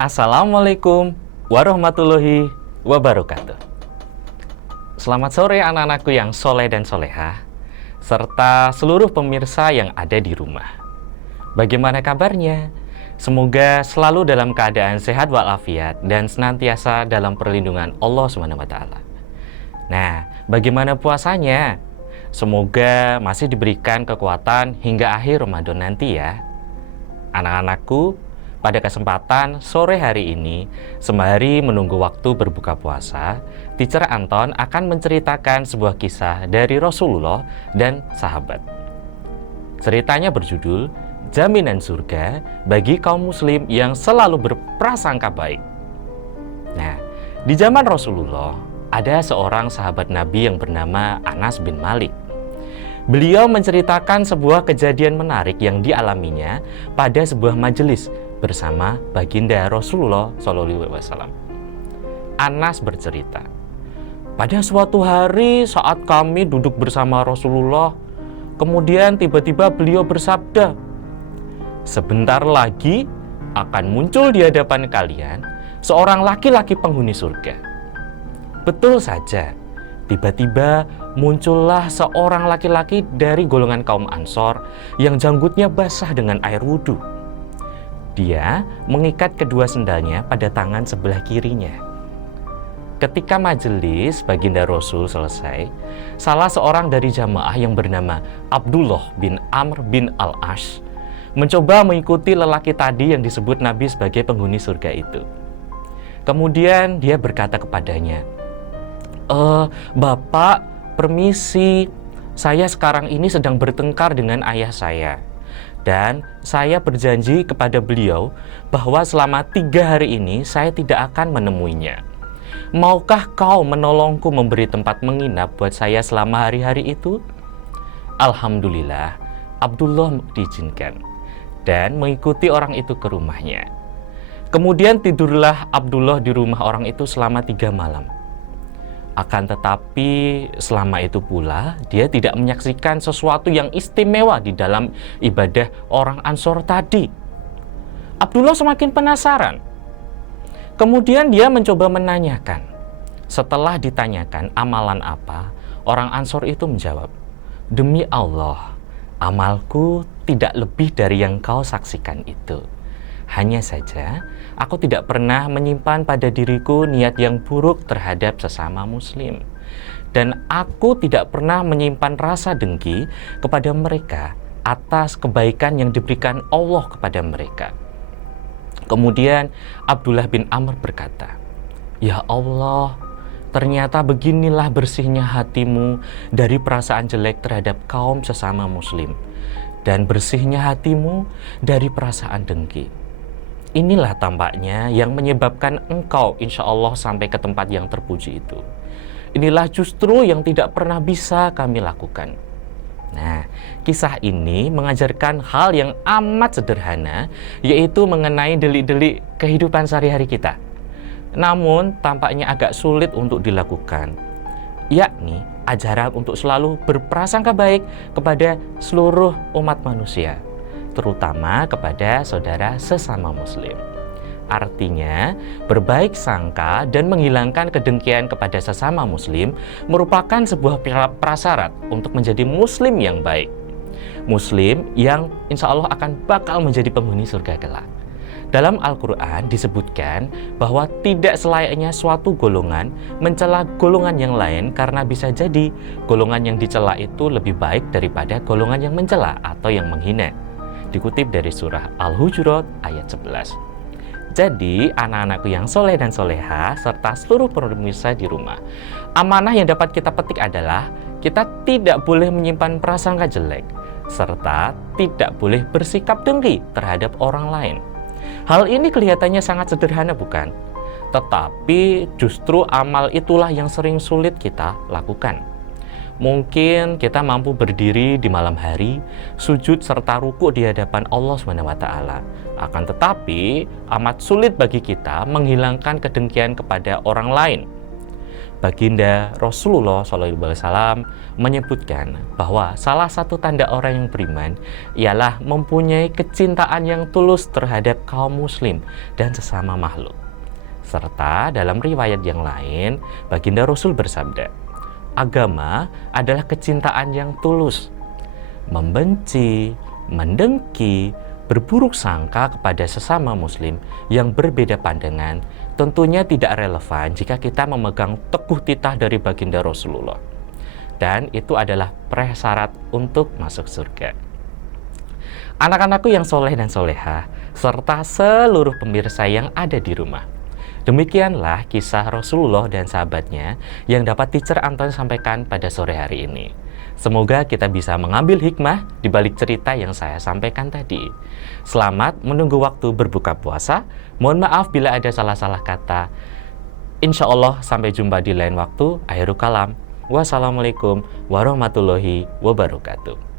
Assalamualaikum warahmatullahi wabarakatuh. Selamat sore anak-anakku yang soleh dan soleha, serta seluruh pemirsa yang ada di rumah. Bagaimana kabarnya? Semoga selalu dalam keadaan sehat walafiat dan senantiasa dalam perlindungan Allah SWT. Nah, bagaimana puasanya? Semoga masih diberikan kekuatan hingga akhir Ramadan nanti ya. Anak-anakku, pada kesempatan sore hari ini, sembari menunggu waktu berbuka puasa, Teacher Anton akan menceritakan sebuah kisah dari Rasulullah dan sahabat. Ceritanya berjudul Jaminan Surga bagi kaum muslim yang selalu berprasangka baik. Nah, di zaman Rasulullah, ada seorang sahabat Nabi yang bernama Anas bin Malik. Beliau menceritakan sebuah kejadian menarik yang dialaminya pada sebuah majelis bersama baginda Rasulullah SAW. Anas bercerita, pada suatu hari saat kami duduk bersama Rasulullah, kemudian tiba-tiba beliau bersabda, sebentar lagi akan muncul di hadapan kalian seorang laki-laki penghuni surga. Betul saja, tiba-tiba muncullah seorang laki-laki dari golongan kaum Ansor yang janggutnya basah dengan air wudhu. Dia mengikat kedua sendalnya pada tangan sebelah kirinya. Ketika majelis baginda Rasul selesai, salah seorang dari jamaah yang bernama Abdullah bin Amr bin Al-Ash mencoba mengikuti lelaki tadi yang disebut Nabi sebagai penghuni surga itu. Kemudian dia berkata kepadanya, Bapak, permisi, saya sekarang ini sedang bertengkar dengan ayah saya. Dan saya berjanji kepada beliau bahwa selama 3 hari ini saya tidak akan menemuinya. Maukah kau menolongku memberi tempat menginap buat saya selama hari-hari itu? Alhamdulillah, Abdullah diizinkan dan mengikuti orang itu ke rumahnya. Kemudian tidurlah Abdullah di rumah orang itu selama 3 malam. Akan tetapi selama itu pula dia tidak menyaksikan sesuatu yang istimewa di dalam ibadah orang Ansor tadi. Abdullah semakin penasaran. Kemudian dia mencoba menanyakan. Setelah ditanyakan amalan apa, orang Ansor itu menjawab, demi Allah, amalku tidak lebih dari yang kau saksikan itu. Hanya saja, aku tidak pernah menyimpan pada diriku niat yang buruk terhadap sesama muslim. Dan aku tidak pernah menyimpan rasa dengki kepada mereka atas kebaikan yang diberikan Allah kepada mereka. Kemudian Abdullah bin Amr berkata, ya Allah, ternyata beginilah bersihnya hatimu dari perasaan jelek terhadap kaum sesama muslim. Dan bersihnya hatimu dari perasaan dengki. Inilah tampaknya yang menyebabkan engkau insya Allah sampai ke tempat yang terpuji itu. Inilah justru yang tidak pernah bisa kami lakukan. Nah, kisah ini mengajarkan hal yang amat sederhana, yaitu mengenai delik-delik kehidupan sehari-hari kita. Namun, tampaknya agak sulit untuk dilakukan, yakni ajaran untuk selalu berprasangka baik kepada seluruh umat manusia, terutama kepada saudara sesama muslim. Artinya, berbaik sangka dan menghilangkan kedengkian kepada sesama muslim merupakan sebuah prasyarat untuk menjadi muslim yang baik. Muslim yang insya Allah akan bakal menjadi penghuni surga kelak. Dalam Al-Quran disebutkan bahwa tidak selayaknya suatu golongan mencela golongan yang lain karena bisa jadi golongan yang dicela itu lebih baik daripada golongan yang mencela atau yang menghina. Dikutip dari surah Al-Hujurat ayat 11. Jadi, anak-anakku yang soleh dan soleha serta seluruh pemirsa di rumah, amanah yang dapat kita petik adalah kita tidak boleh menyimpan prasangka jelek serta tidak boleh bersikap dengki terhadap orang lain. Hal ini kelihatannya sangat sederhana, bukan? Tetapi justru amal itulah yang sering sulit kita lakukan. Mungkin kita mampu berdiri di malam hari, sujud serta ruku di hadapan Allah SWT. Akan tetapi, amat sulit bagi kita menghilangkan kedengkian kepada orang lain. Baginda Rasulullah SAW menyebutkan bahwa salah satu tanda orang yang beriman ialah mempunyai kecintaan yang tulus terhadap kaum muslim dan sesama makhluk. Serta dalam riwayat yang lain, Baginda Rasul bersabda, agama adalah kecintaan yang tulus. Membenci, mendengki, berburuk sangka kepada sesama muslim yang berbeda pandangan tentunya tidak relevan jika kita memegang teguh titah dari Baginda Rasulullah. Dan itu adalah prasyarat untuk masuk surga. Anak-anakku yang soleh dan soleha, serta seluruh pemirsa yang ada di rumah. Demikianlah kisah Rasulullah dan sahabatnya yang dapat Teacher Anton sampaikan pada sore hari ini. Semoga kita bisa mengambil hikmah di balik cerita yang saya sampaikan tadi. Selamat menunggu waktu berbuka puasa. Mohon maaf bila ada salah-salah kata. Insya Allah sampai jumpa di lain waktu. Akhirul kalam. Wassalamualaikum warahmatullahi wabarakatuh.